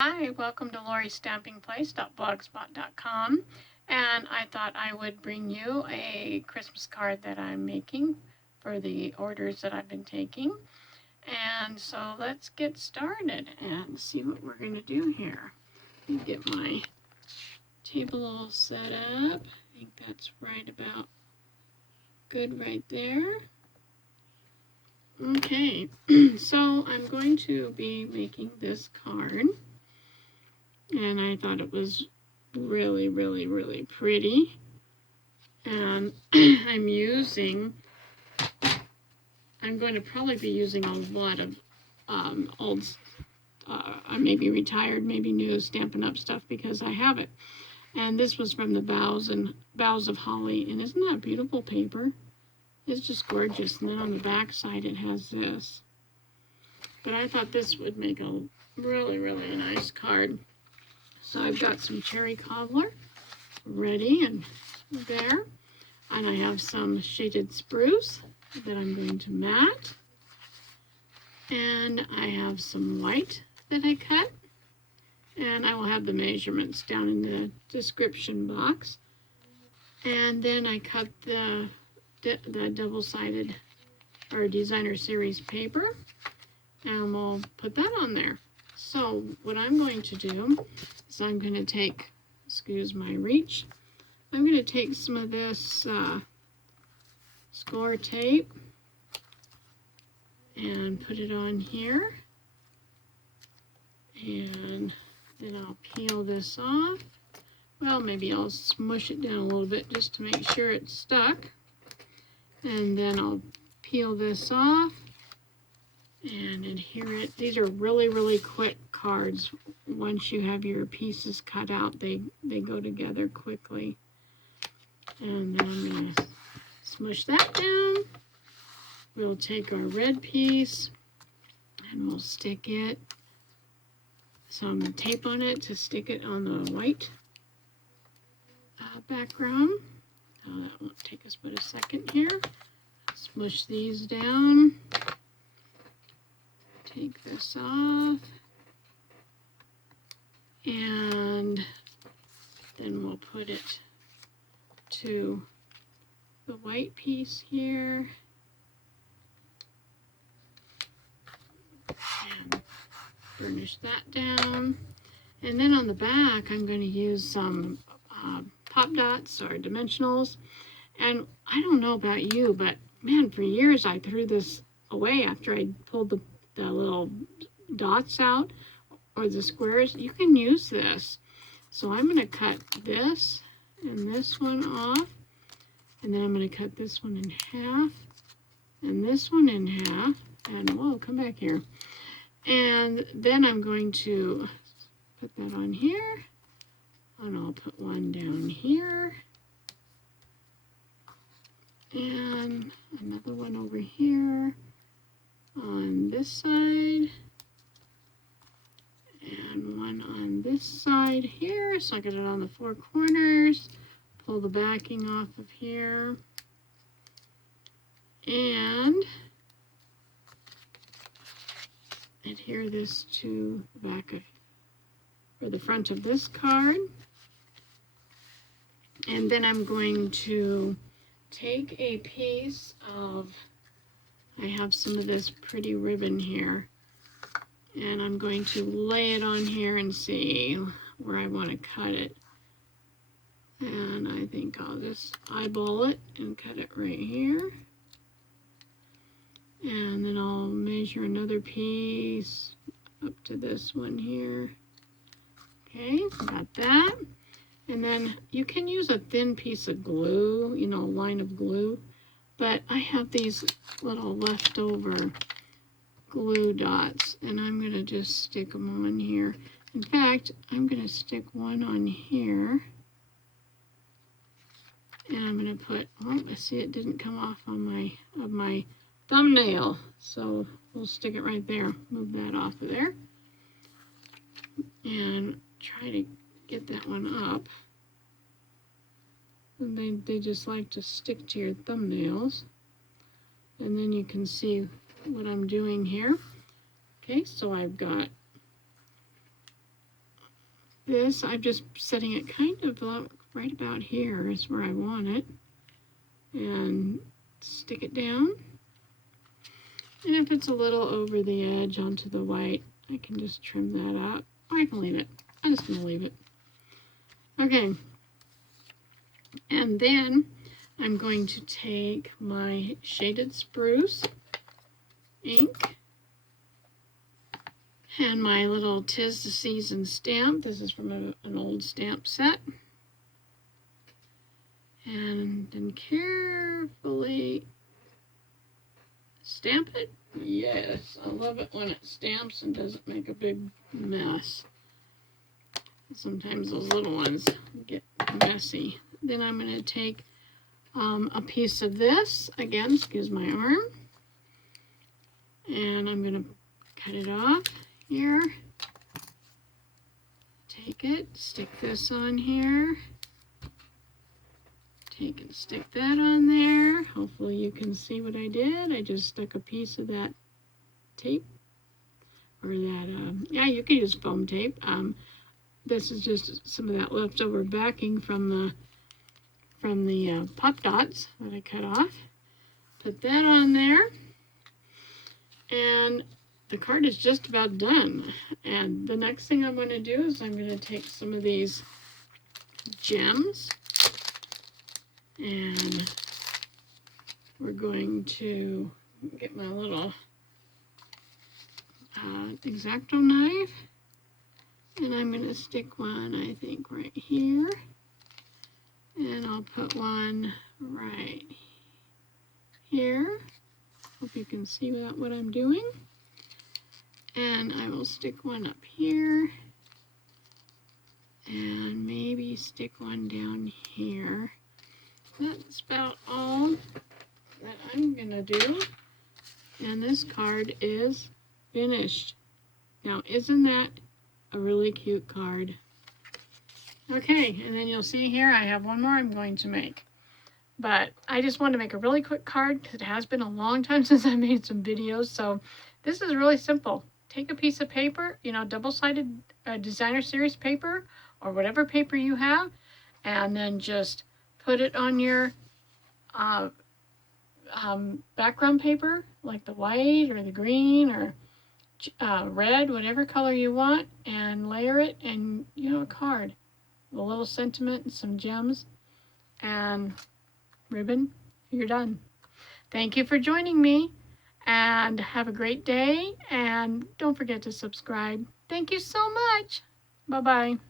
Hi, welcome to loristampingplace.blogspot.com, and I thought I would bring you a Christmas card that I'm making for the orders that I've been taking. And so let's get started and see what we're going to do here. Let me get my table all set up. I think that's right about good right there. Okay, so I'm going to be making this card. And I thought it was really, really, really pretty. And I'm going to probably be using a lot of old, maybe retired, maybe new Stampin' Up! Stuff because I have it. And this was from the Boughs of Holly. And isn't that beautiful paper? It's just gorgeous. And then on the back side it has this. But I thought this would make a really, really nice card. So I've got some cherry cobbler ready and there. And I have some shaded spruce that I'm going to mat. And I have some white that I cut. And I will have the measurements down in the description box. And then I cut the double-sided or designer series paper. And we'll put that on there. So what I'm going to do is I'm going to take, excuse my reach, I'm going to take some of this score tape and put it on here. And then I'll peel this off. Well, maybe I'll smush it down a little bit just to make sure it's stuck. And then I'll peel this off and adhere it. These are really, really quick cards. Once you have your pieces cut out, they go together quickly. And then I'm going to smush that down. We'll take our red piece and we'll stick it, some tape on it to stick it on the white background. Now that won't take us but a second here. Smush these down. Take this off, and then we'll put it to the white piece here, and burnish that down. And then on the back, I'm going to use some pop dots or dimensionals. And I don't know about you, but man, for years I threw this away after I pulled the little dots out or the squares. You can use this. So I'm going to cut this and this one off, and then I'm going to cut this one in half and this one in half, and whoa, come back here. And then I'm going to put that on here, and I'll put one down here and another one over here on this side, and one on this side here. So I got it on the four corners. Pull the backing off of here, and adhere this to the back of, or the front of this card. And then I'm going to take a piece of, I have some of this pretty ribbon here, and I'm going to lay it on here and see where I want to cut it. And I think I'll just eyeball it and cut it right here. And then I'll measure another piece up to this one here. Okay, got that. And then you can use a thin piece of glue, you know, a line of glue. But I have these little leftover glue dots, and I'm going to just stick them on here. In fact, I'm going to stick one on here. And I'm going to put, oh, I see it didn't come off on my thumbnail. So we'll stick it right there. Move that off of there. And try to get that one up. And they just like to stick to your thumbnails. And then you can see what I'm doing here. Okay, so I've got this, I'm just setting it kind of right about here is where I want it. And stick it down. And if it's a little over the edge onto the white, I can just trim that up. Or I can leave it. I'm just going to leave it. Okay. And then I'm going to take my shaded spruce ink and my little 'Tis the Season stamp. This is from an old stamp set. And then carefully stamp it. Yes, I love it when it stamps and doesn't make a big mess. Sometimes those little ones get messy. Then I'm going to take a piece of this, again, excuse my arm, and I'm going to cut it off here. Take it, stick this on here. Take and stick that on there. Hopefully you can see what I did. I just stuck a piece of that tape, or that, yeah, you could use foam tape. This is just some of that leftover backing from the pop dots that I cut off. Put that on there, and the card is just about done. And the next thing I'm going to do is I'm going to take some of these gems, and we're going to get my little X-Acto knife, and I'm going to stick one, I think, right here, and I'll put one right here. Hope you can see what I'm doing. And I will stick one up here, and maybe stick one down here. That's about all that I'm gonna do. And this card is finished. Now, isn't that a really cute card? Okay, and then you'll see here I have one more I'm going to make. But I just wanted to make a really quick card because it has been a long time since I made some videos. So this is really simple. Take a piece of paper, you know, double-sided designer series paper or whatever paper you have, and then just put it on your background paper, like the white or the green or red, whatever color you want, and layer it, and you have a card. A little sentiment and some gems and ribbon. You're done. Thank you for joining me, and have a great day, and don't forget to subscribe. Thank you so much. Bye-bye.